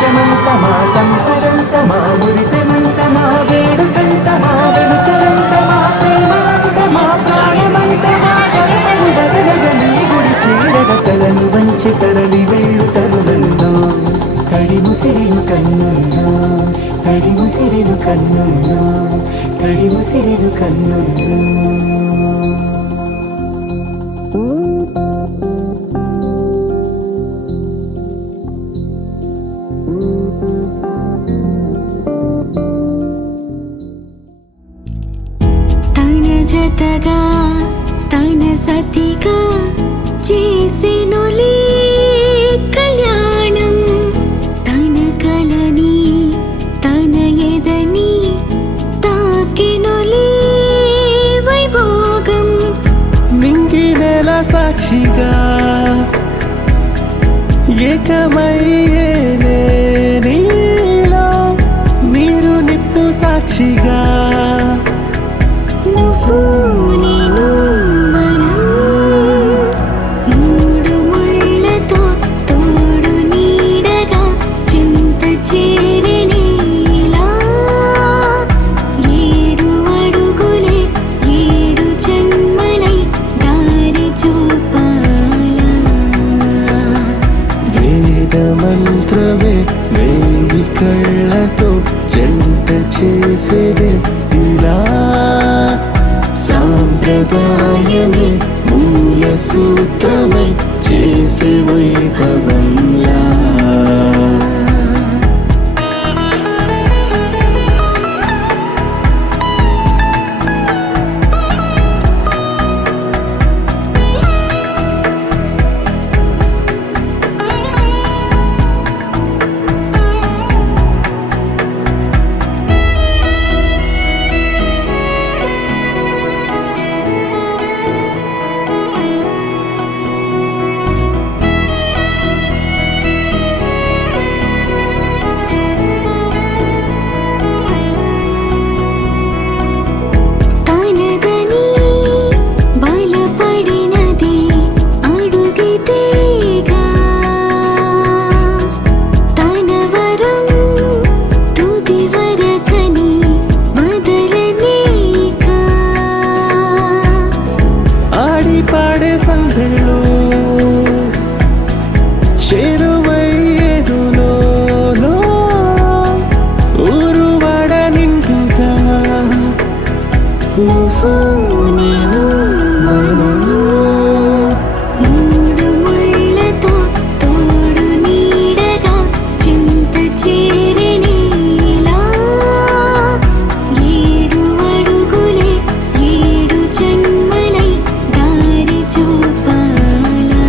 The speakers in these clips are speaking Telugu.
సౌఖ్యమంతమా సంపదంతమా మురితమంతమా వేడుకంతమా వెలుతురంతమా ప్రేమంతమా ప్రాణమంతమా గడపను బదలగ నీ గుడి చేరగ తలను వంచి తరలి వెళ్ళు తరుణంలో తడి ముసిరిను కన్నున్నా తడి ముసిరిను కన్నున్నా తడి ముసిరిను కన్నున్నా జతగా తన సతిగా చేసెనులే కళ్యాణం తన కలని తన ఎదని తాకెనులే వైభోగం నింగినెల సాక్షిగా ఏకమయ్యేనే నీలో నీరు నిప్పు సాక్షిగా నువ్వు నేను మనం మూడు ముళ్ళతో తోడు నీడగా చింత చేరినేలా ఏడు అడుగులే ఏడు జన్మలై దారి చూపాలా వేద మంత్రమే వేయి కళ్ళతో జంట చేసేదే ఇలా సాంప్రదాయమే మూల సూత్రమై చేసే వైభవంలా పాడే సందెలో చేరువయ్యేదులో ఊరువాడ నిండుగా నువ్వు నేను మనం మూడు ముళ్ళతో తోడు నీడగా చింత చేరినేలా ఏడు అడుగులే ఏడు జన్మలై దారి చూపాలా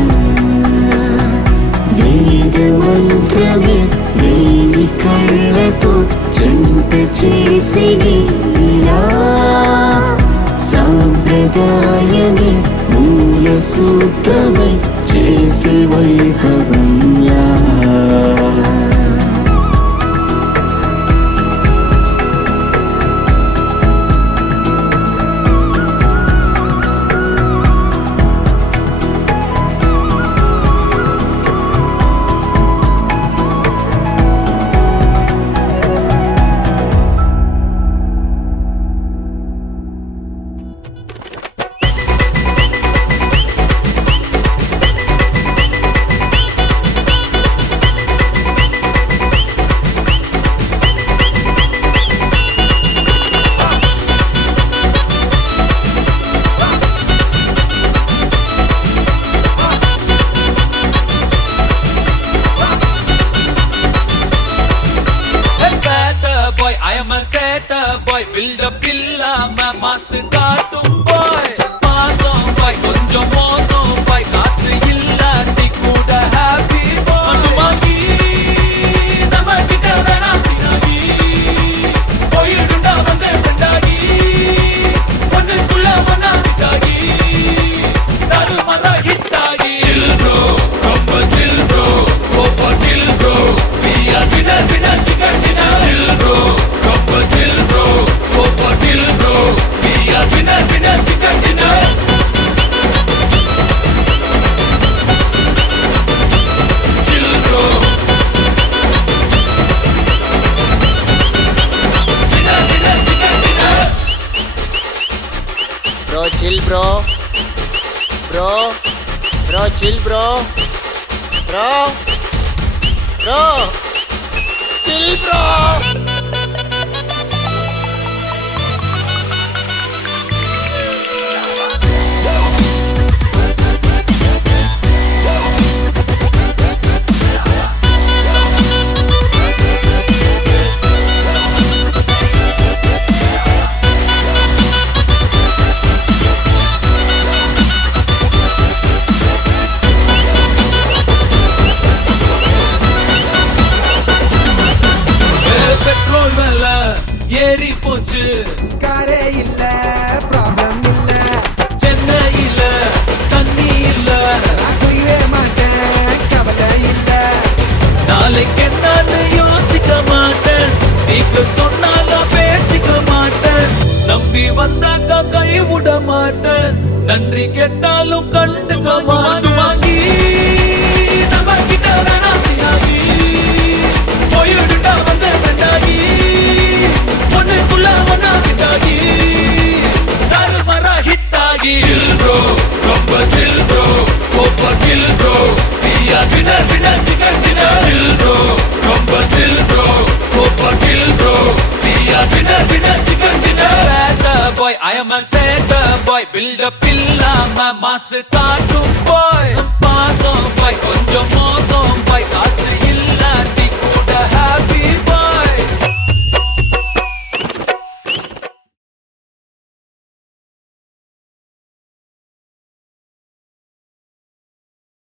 వేద మంత్రమే వేయి కళ్ళతో జంట చేసినేలా సాంప్రదాయమే మూల సూత్రమై చేసే వైభవంలా boy, build a villa, मैं मास काटूं boy, मासों boy, கொஞ்சம் மோசம் boy, காசு இல்லாட்டி கூட happy boy, அனுமாகி நம்ம கிட்ட வேணா சினாகி, போயிடுண்டா வந்தே ஃப்ரெண்டாகி, ஒண்ணுக்குள்ள ஒண்ணா விட்டாகி, தாறுமாறா hit ஆகி, chill bro, ரொம்ப chill bro, go for kill bro, we are winner winner chicken dinner, chill bro, ரொம்ப chill bro, go for kill bro, we are winner winner chicken dinner. bro. Bro. Bro, chill bro. Bro. Bro. Chill bro. Petrol மேல ஏறி போச்சு காரே இல்ல ப்ராப்ளம் இல்ல சென்னையில தண்ணி இல்ல நான் குடிவே மாட்டேன் கவலை இல்ல நாளைக்கு என்னன்னு யோசிக்க மாட்டேன் சீக்கிரம் சொன்னாலும் பேசிக்க மாட்டேன் நம்பி வந்தாக்கா கை விட மாட்டேன் நன்றி கேட்டாலும் கண்டுக்க மாட்டேன் வாங்கி நம்ம கிட்ட வேணா சினாகி போயிடுட்டா வந்த கண்டாகி ஒண்ணுக்குள்ள ஒன்னா கிட்டாகி தருமரா ஹிட்டாகி chill bro ரொம்ப chill bro over kill bro we are winner chicken dinner chill bro ரொம்ப chill bro over kill bro we are winner chicken dinner bad boy I am a sad boy build up இல்லாம மாசு காட்டும் boy பாசம் boy கொஞ்சம் மோசம்